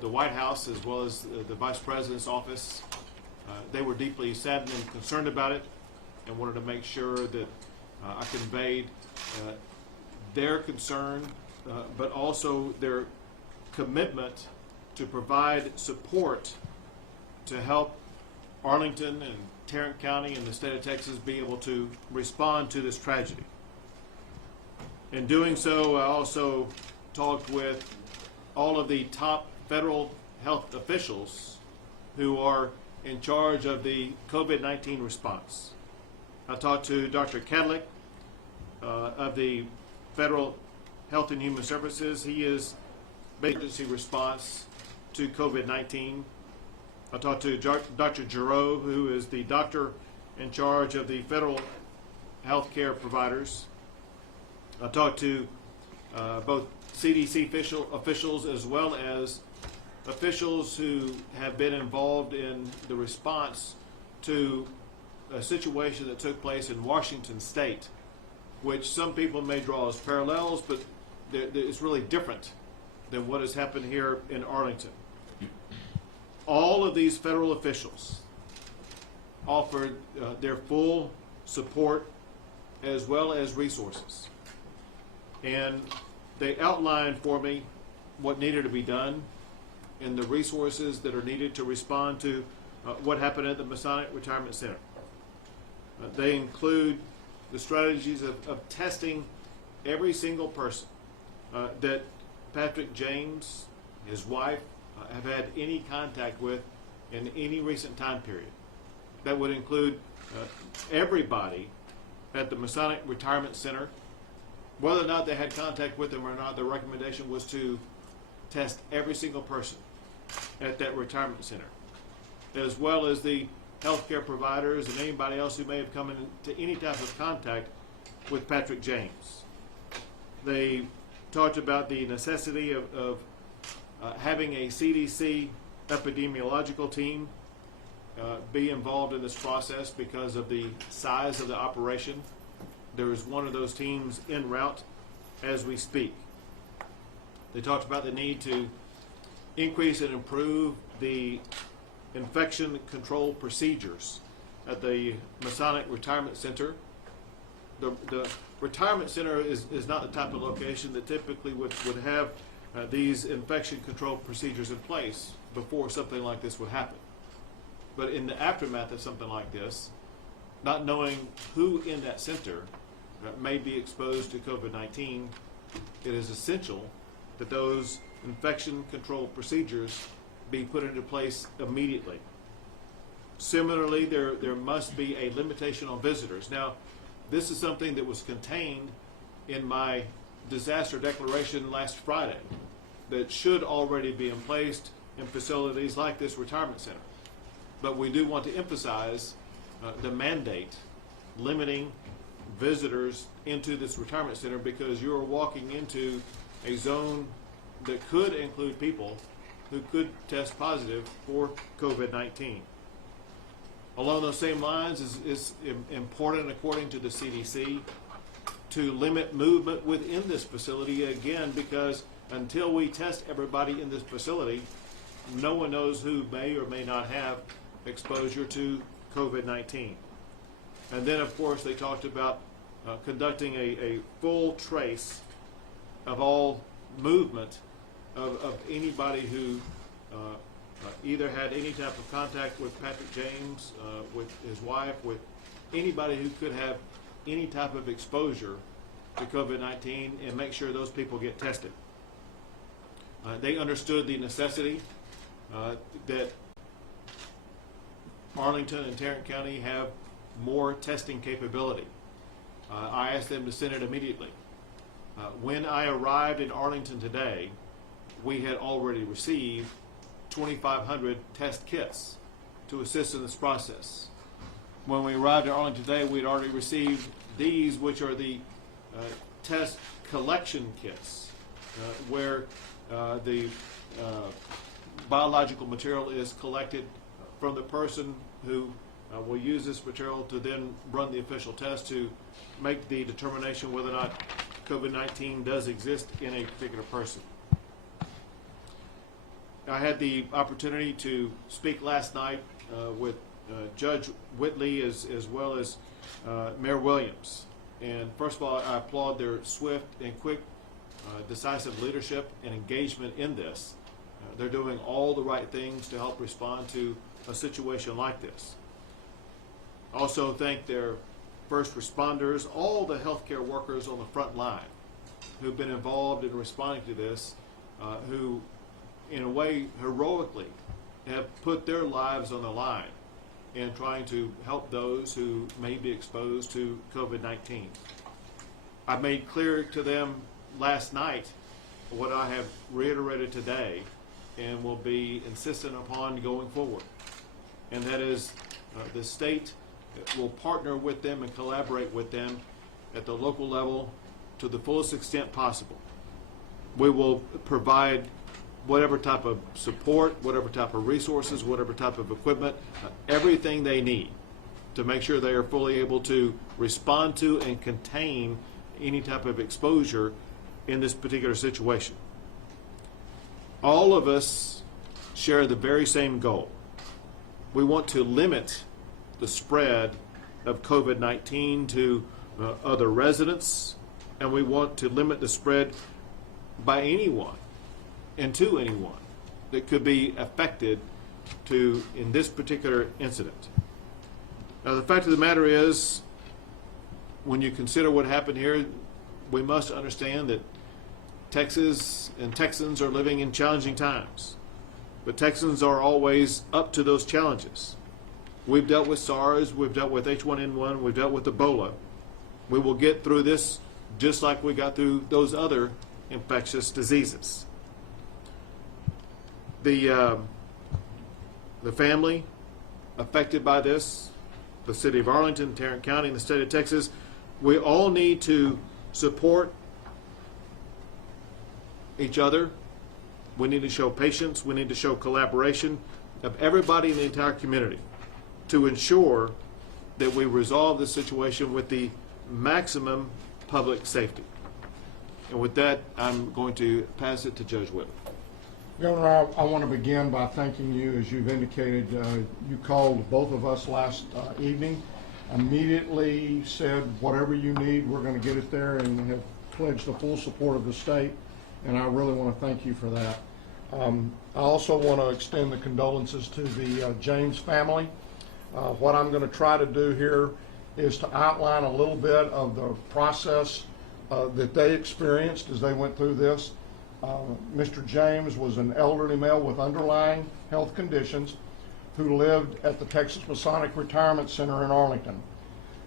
the White House as well as the Vice President's office. They were deeply saddened and concerned about it, and wanted to make sure that I conveyed their concern, but also their commitment to provide support to help Arlington and Tarrant County and the state of Texas be able to respond to this tragedy. In doing so, I also talked with all of the top federal health officials who are in charge of the COVID-19 response. I talked to Dr. Kadlik of the Federal Health and Human Services. He is emergency response to COVID-19. I talked to Dr. Giroux, who is the doctor in charge of the federal health care providers. I talked to both CDC officials as well as officials who have been involved in the response to a situation that took place in Washington State, which some people may draw as parallels, but it's really different than what has happened here in Arlington. All of these federal officials offered their full support as well as resources. And they outlined for me what needed to be done and the resources that are needed to respond to what happened at the Masonic Retirement Center. They include the strategies of testing every single person that Patrick James, his wife, have had any contact with in any recent time period. That would include everybody at the Masonic Retirement Center. Whether or not they had contact with them or not, the recommendation was to test every single person at that retirement center, as well as the healthcare providers and anybody else who may have come into any type of contact with Patrick James. They talked about the necessity of having a CDC epidemiological team be involved in this process because of the size of the operation. There is one of those teams en route as we speak. They talked about the need to increase and improve the infection control procedures at the Masonic Retirement Center. The retirement center is not the type of location that typically would have these infection control procedures in place before something like this would happen. But in the aftermath of something like this, not knowing who in that center may be exposed to COVID-19, it is essential that those infection control procedures be put into place immediately. Similarly, there must be a limitation on visitors. Now, this is something that was contained in my disaster declaration last Friday that should already be in place in facilities like this retirement center. But we do want to emphasize the mandate limiting visitors into this retirement center, because you're walking into a zone that could include people who could test positive for COVID-19. Along those same lines, is important, according to the CDC, to limit movement within this facility, again, because until we test everybody in this facility, no one knows who may or may not have exposure to COVID-19. And then, of course, they talked about conducting a full trace of all movement of anybody who either had any type of contact with Patrick James, with his wife, with anybody who could have any type of exposure to COVID-19, and make sure those people get tested. They understood the necessity that Arlington and Tarrant County have more testing capability. I asked them to send it immediately. When I arrived in Arlington today, we had already received 2,500 test kits to assist in this process. When we arrived in Arlington today, we had already received these, which are the test collection kits, where the biological material is collected from the person who will use this material to then run the official test to make the determination whether or not COVID-19 does exist in a particular person. I had the opportunity to speak last night with Judge Whitley as well as Mayor Williams. And first of all, I applaud their swift and quick, decisive leadership and engagement in this. They're doing all the right things to help respond to a situation like this. Also thank their first responders, all the healthcare workers on the front line who've been involved in responding to this, who in a way heroically have put their lives on the line in trying to help those who may be exposed to COVID-19. I made clear to them last night what I have reiterated today and will be insistent upon going forward. And that is the state will partner with them and collaborate with them at the local level to the fullest extent possible. We will provide whatever type of support, whatever type of resources, whatever type of equipment, everything they need to make sure they are fully able to respond to and contain any type of exposure in this particular situation. All of us share the very same goal. We want to limit the spread of COVID-19 to other residents, and we want to limit the spread by anyone and to anyone that could be affected in this particular incident. Now, the fact of the matter is, when you consider what happened here, we must understand that Texas and Texans are living in challenging times, but Texans are always up to those challenges. We've dealt with SARS, we've dealt with H1N1, we've dealt with Ebola. We will get through this just like we got through those other infectious diseases. The family affected by this, the city of Arlington, Tarrant County, and the state of Texas, we all need to support each other. We need to show patience. We need to show collaboration of everybody in the entire community to ensure that we resolve this situation with the maximum public safety. And with that, I'm going to pass it to Judge Whitley. Governor, I want to begin by thanking you. As you've indicated, you called both of us last evening, immediately said, whatever you need, we're going to get it there, and have pledged the full support of the state, and I really want to thank you for that. I also want to extend the condolences to the James family. What I'm going to try to do here is to outline a little bit of the process that they experienced as they went through this. Mr. James was an elderly male with underlying health conditions who lived at the Texas Masonic Retirement Center in Arlington.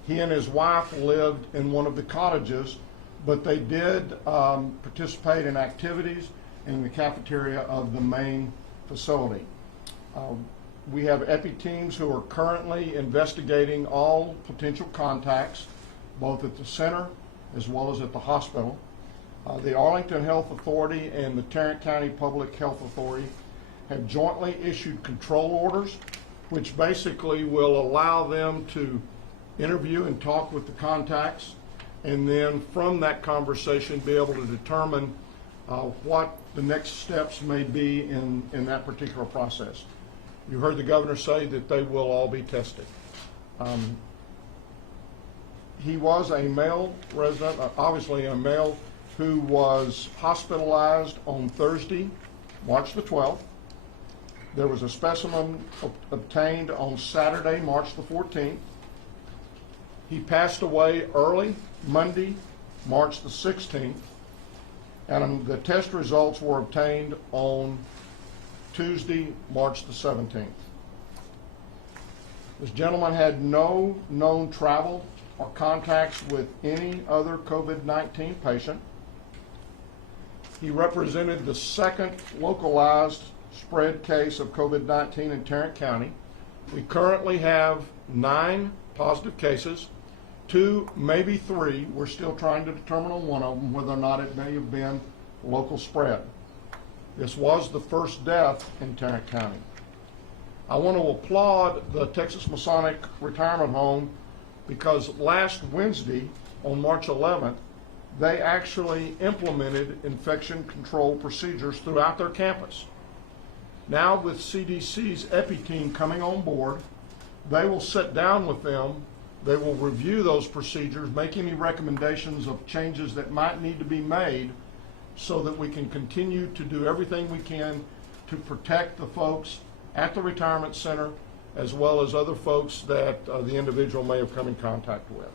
He and his wife lived in one of the cottages, but they did participate in activities in the cafeteria of the main facility. We have EPI teams who are currently investigating all potential contacts, both at the center as well as at the hospital. The Arlington Health Authority and the Tarrant County Public Health Authority have jointly issued control orders, which basically will allow them to interview and talk with the contacts, and then from that conversation be able to determine what the next steps may be in that particular process. You heard the governor say that they will all be tested. He was a male resident, obviously a male, who was hospitalized on Thursday, March the 12th. There was a specimen obtained on Saturday, March the 14th. He passed away early Monday, March the 16th, and the test results were obtained on Tuesday, March the 17th. This gentleman had no known travel or contacts with any other COVID-19 patient. He represented the second localized spread case of COVID-19 in Tarrant County. We currently have 9 positive cases, 2, maybe 3. We're still trying to determine on one of them whether or not it may have been local spread. This was the first death in Tarrant County. I want to applaud the Texas Masonic Retirement Home because last Wednesday, on March 11th, they actually implemented infection control procedures throughout their campus. Now with CDC's EPI team coming on board, they will sit down with them, they will review those procedures, make any recommendations of changes that might need to be made so that we can continue to do everything we can to protect the folks at the retirement center as well as other folks that the individual may have come in contact with.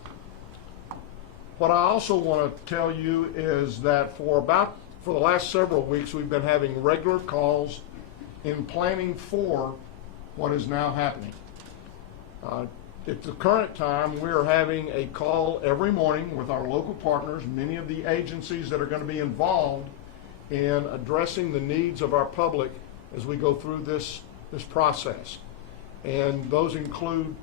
What I also want to tell you is that for the last several weeks, we've been having regular calls in planning for what is now happening. At the current time, we are having a call every morning with our local partners, many of the agencies that are going to be involved in addressing the needs of our public as we go through this process. And those include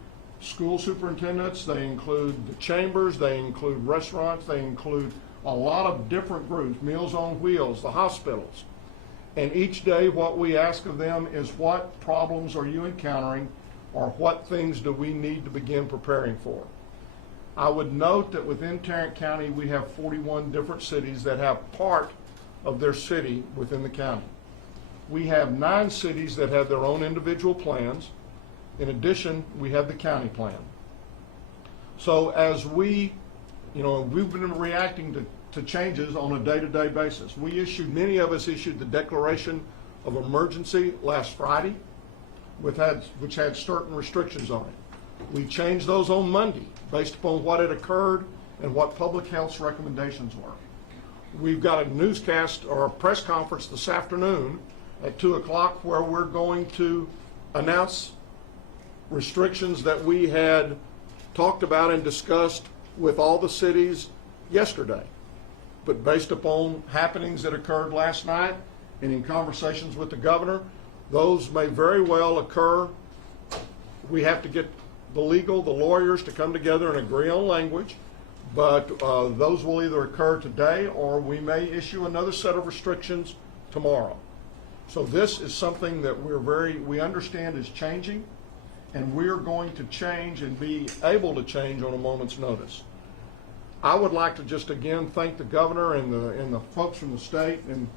school superintendents, they include the chambers, they include restaurants, they include a lot of different groups, Meals on Wheels, the hospitals. And each day what we ask of them is, what problems are you encountering, or what things do we need to begin preparing for? I would note that within Tarrant County we have 41 different cities that have part of their city within the county. We have 9 cities that have their own individual plans. In addition, we have the county plan. So as we've been reacting to changes on a day-to-day basis. Many of us issued the declaration of emergency last Friday, which had certain restrictions on it. We changed those on Monday based upon what had occurred and what public health's recommendations were. We've got a newscast or a press conference this afternoon at 2 o'clock where we're going to announce restrictions that we had talked about and discussed with all the cities yesterday. But based upon happenings that occurred last night and in conversations with the governor, those may very well occur. We have to get the lawyers to come together and agree on language, but those will either occur today or we may issue another set of restrictions tomorrow. So this is something that we understand is changing, and we're going to change and be able to change on a moment's notice. I would like to just again thank the governor and the folks from the state, and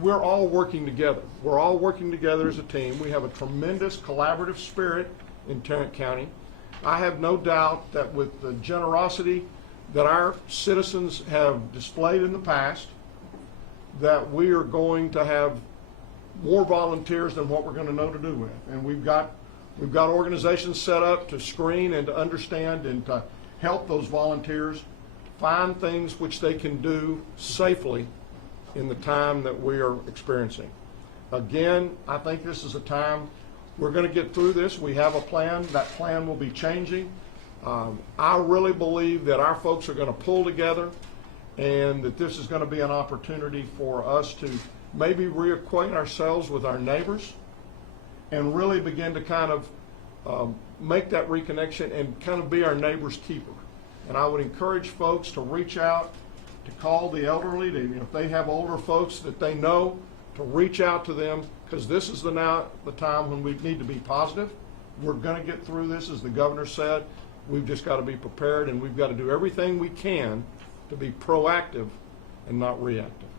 we're all working together. We're all working together as a team. We have a tremendous collaborative spirit in Tarrant County. I have no doubt that with the generosity that our citizens have displayed in the past, that we are going to have more volunteers than what we're going to know to do with. And we've got organizations set up to screen and to understand and to help those volunteers find things which they can do safely in the time that we are experiencing. Again, I think this is a time we're going to get through this. We have a plan. That plan will be changing. I really believe that our folks are going to pull together and that this is going to be an opportunity for us to maybe reacquaint ourselves with our neighbors and really begin to kind of make that reconnection and kind of be our neighbor's keeper. And I would encourage folks to reach out, to call the elderly, if they have older folks that they know, to reach out to them, because this is the time when we need to be positive. We're going to get through this, as the governor said. We've just got to be prepared, and we've got to do everything we can to be proactive and not reactive.